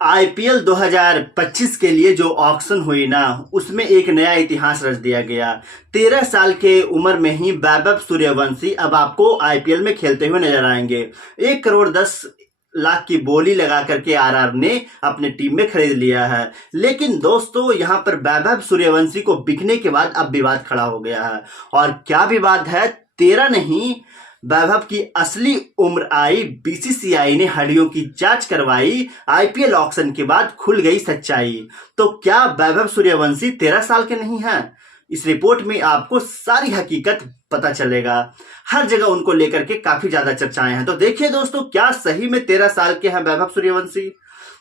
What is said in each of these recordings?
IPL 2025 के लिए जो ऑक्शन हुई ना, उसमें एक नया इतिहास रच दिया गया। 13 साल के उम्र में ही वैभव सूर्यवंशी अब आपको आईपीएल में खेलते हुए नजर आएंगे। 1 करोड़ 10 लाख की बोली लगा करके आरआर ने अपने टीम में खरीद लिया है। लेकिन दोस्तों, यहां पर वैभव सूर्यवंशी को बिकने के बाद अब विवाद खड़ा हो गया है। और क्या विवाद है? 13 नहीं, वैभव की असली उम्र आई। बीसीसीआई ने हड्डियों की जांच करवाई। आईपीएल ऑक्शन के बाद खुल गई सच्चाई। तो क्या वैभव सूर्यवंशी 13 साल के नहीं हैं? इस रिपोर्ट में आपको सारी हकीकत पता चलेगा। हर जगह उनको लेकर के काफी ज्यादा चर्चाएं हैं। तो देखिए दोस्तों, क्या सही में 13 साल के हैं वैभव सूर्यवंशी?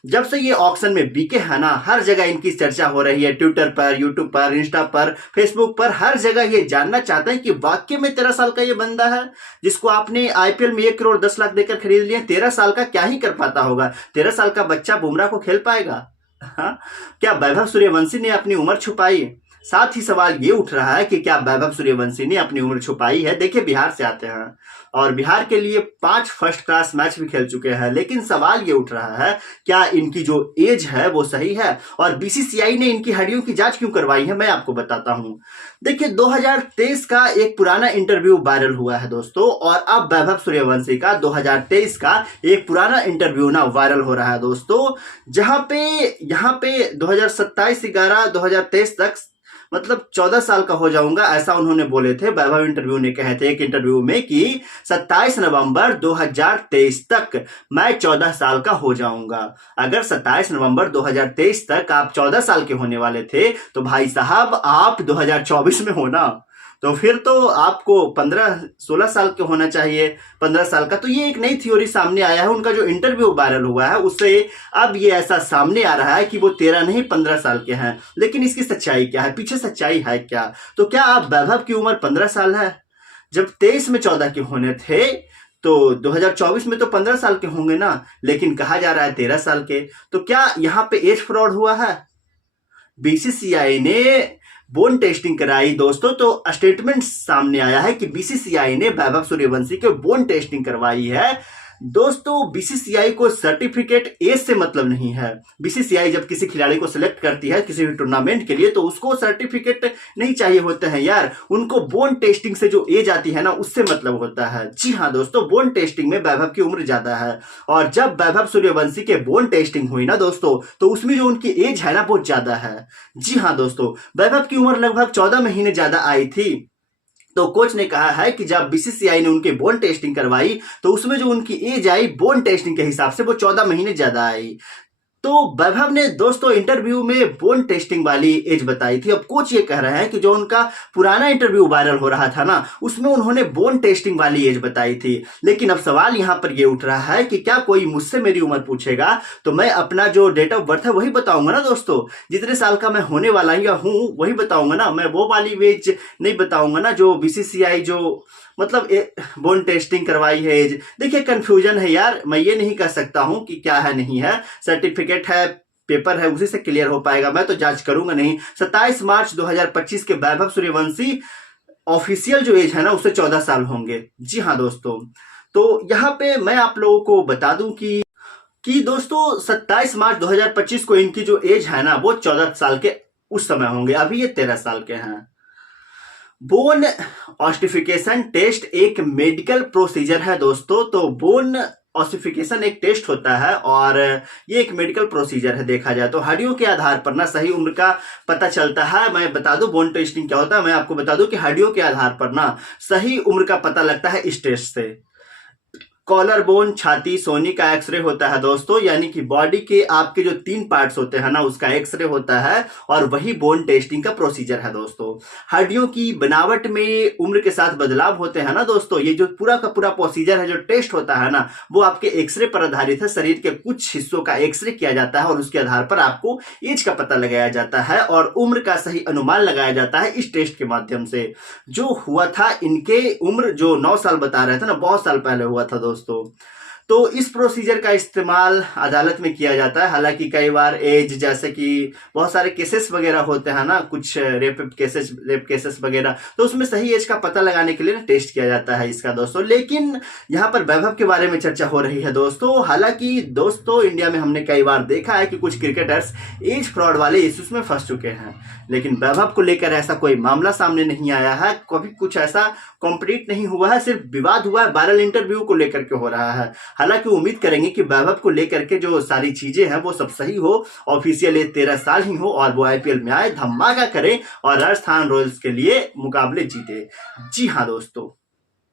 जब से ये ऑक्शन में बिके है ना, हर जगह इनकी चर्चा हो रही है। ट्विटर पर, यूट्यूब पर, इंस्टा पर, फेसबुक पर, हर जगह ये जानना चाहते हैं कि वाकई में 13 साल का ये बंदा है जिसको आपने आईपीएल में 1 करोड़ 10 लाख देकर खरीद लिया। 13 साल का क्या ही कर पाता होगा? 13 साल का बच्चा बुमराह को खेल पाएगा? हाँ? क्या वैभव सूर्यवंशी ने अपनी उम्र छुपाई? साथ ही सवाल ये उठ रहा है कि क्या वैभव सूर्यवंशी ने अपनी उम्र छुपाई है? देखिए, बिहार से आते हैं और बिहार के लिए 5 फर्स्ट क्लास मैच भी खेल चुके हैं। लेकिन सवाल ये उठ रहा है, क्या इनकी जो एज है वो सही है? और बीसीसीआई ने इनकी हड्डियों की जांच क्यों करवाई है, मैं आपको बताता हूं। देखिए, 2023 का एक पुराना इंटरव्यू वायरल हुआ है दोस्तों, और अब वैभव सूर्यवंशी का 2023 का एक पुराना इंटरव्यू ना वायरल हो रहा है दोस्तों, जहां पे यहाँ पे 2027/11/2023 तक मतलब 14 साल का हो जाऊंगा, ऐसा उन्होंने बोले थे। वैभव इंटरव्यू ने कहे थे एक इंटरव्यू में कि 27 नवंबर 2023 तक मैं 14 साल का हो जाऊंगा। अगर 27 नवंबर 2023 तक आप 14 साल के होने वाले थे, तो भाई साहब आप 2024 में हो ना, तो फिर तो आपको 15-16 साल के होना चाहिए, 15 साल का। तो ये एक नई थ्योरी सामने आया है। उनका जो इंटरव्यू वायरल हुआ है उससे अब ये ऐसा सामने आ रहा है कि वो 13 नहीं 15 साल के हैं। लेकिन इसकी सच्चाई क्या है? पीछे सच्चाई है क्या? तो क्या आप वैभव की उम्र 15 साल है? जब 23 में 14 के होने थे, तो 2024 में तो 15 साल के होंगे ना, लेकिन कहा जा रहा है 13 साल के। तो क्या यहाँ पे एज फ्रॉड हुआ है? बीसीसीआई ने बोन टेस्टिंग कराई दोस्तों, तो स्टेटमेंट सामने आया है कि बीसीसीआई ने वैभव सूर्यवंशी के बोन टेस्टिंग करवाई है। दोस्तों, बीसीसीआई को सर्टिफिकेट एज से मतलब नहीं है। बीसीसीआई जब किसी खिलाड़ी को सिलेक्ट करती है किसी भी टूर्नामेंट के लिए, तो उसको सर्टिफिकेट नहीं चाहिए होते हैं यार। उनको बोन टेस्टिंग से जो एज आती है ना, उससे मतलब होता है। जी हाँ दोस्तों, बोन टेस्टिंग में वैभव की उम्र ज्यादा है। और जब वैभव सूर्यवंशी के बोन टेस्टिंग हुई ना दोस्तों, तो उसमें जो उनकी एज है ना, बहुत ज्यादा है। जी हाँ दोस्तों, वैभव की उम्र लगभग 14 महीने ज्यादा आई थी। तो कोच ने कहा है कि जब बीसीसीआई ने उनके बोन टेस्टिंग करवाई, तो उसमें जो उनकी एज आई बोन टेस्टिंग के हिसाब से वो 14 महीने ज्यादा आई। तो वैभव ने दोस्तों इंटरव्यू में बोन टेस्टिंग वाली एज बताई थी। अब कोच ये कह रहे हैं कि जो उनका पुराना इंटरव्यू वायरल हो रहा था ना, उसमें उन्होंने बोन टेस्टिंग वाली एज बताई थी। लेकिन अब सवाल यहां पर ये उठ रहा है कि क्या कोई मुझसे मेरी उम्र पूछेगा तो मैं अपना जो डेट ऑफ बर्थ है वही बताऊंगा ना दोस्तों। जितने साल का मैं होने वाला हूं वही बताऊंगा ना, मैं वो वाली एज नहीं बताऊंगा ना जो बीसीसीआई जो मतलब बोन टेस्टिंग करवाई है एज। देखिए, कंफ्यूजन है यार, मैं ये नहीं कह सकता हूं कि क्या है नहीं है। सर्टिफिकेट है, पेपर है, उसी से क्लियर हो पाएगा। मैं तो जांच करूंगा नहीं। 27 मार्च 2025 के वैभव सूर्यवंशी ऑफिशियल जो एज है ना, उससे 14 साल होंगे। जी हाँ दोस्तों, तो यहाँ पे मैं आप लोगों को बता दूं कि दोस्तों 27 मार्च 2025 को इनकी जो एज है ना, वो 14 साल के उस समय होंगे। अभी ये 13 साल के हैं। बोन ऑस्टिफिकेशन टेस्ट एक मेडिकल प्रोसीजर है दोस्तों। तो बोन ऑस्टिफिकेशन एक टेस्ट होता है और ये एक मेडिकल प्रोसीजर है। देखा जाए तो हड्डियों के आधार पर ना सही उम्र का पता चलता है। मैं बता दूं बोन टेस्टिंग क्या होता है, मैं आपको बता दूं कि हड्डियों के आधार पर ना सही उम्र का पता लगता है इस टेस्ट से। कॉलर बोन, छाती, सोनी का एक्सरे होता है दोस्तों, यानी कि बॉडी के आपके जो 3 पार्ट्स होते हैं ना, उसका एक्सरे होता है और वही बोन टेस्टिंग का प्रोसीजर है दोस्तों। हड्डियों की बनावट में उम्र के साथ बदलाव होते हैं ना दोस्तों। ये जो पूरा का पूरा प्रोसीजर है, जो टेस्ट होता है ना, वो आपके एक्सरे पर आधारित है। शरीर के कुछ हिस्सों का एक्सरे किया जाता है और उसके आधार पर आपको एज का पता लगाया जाता है और उम्र का सही अनुमान लगाया जाता है इस टेस्ट के माध्यम से। जो हुआ था, इनके उम्र जो 9 साल बता रहे थे ना, बहुत साल पहले हुआ था दोस्तों। तो इस प्रोसीजर का इस्तेमाल अदालत में किया जाता है। हालांकि कई बार एज, जैसे कि बहुत सारे केसेस वगैरह होते हैं ना, कुछ रेप केसेस वगैरह, तो उसमें सही एज का पता लगाने के लिए ना टेस्ट किया जाता है इसका दोस्तों। लेकिन यहाँ पर वैभव के बारे में चर्चा हो रही है दोस्तों। हालांकि दोस्तों इंडिया में हमने कई बार देखा है कि कुछ क्रिकेटर्स एज फ्रॉड वाले इश्यूज में फंस चुके हैं, लेकिन वैभव को लेकर ऐसा कोई मामला सामने नहीं आया है, कभी कुछ ऐसा कंप्लीट नहीं हुआ है, सिर्फ विवाद हुआ है, वायरल इंटरव्यू को लेकर के हो रहा है। हालांकि उम्मीद करेंगे कि वैभव को लेकर के जो सारी चीजें हैं वो सब सही हो, ऑफिशियल एज 13 साल ही हो और वो आईपीएल में आए, धमाका करें और राजस्थान रॉयल्स के लिए मुकाबले जीते। जी हाँ दोस्तों।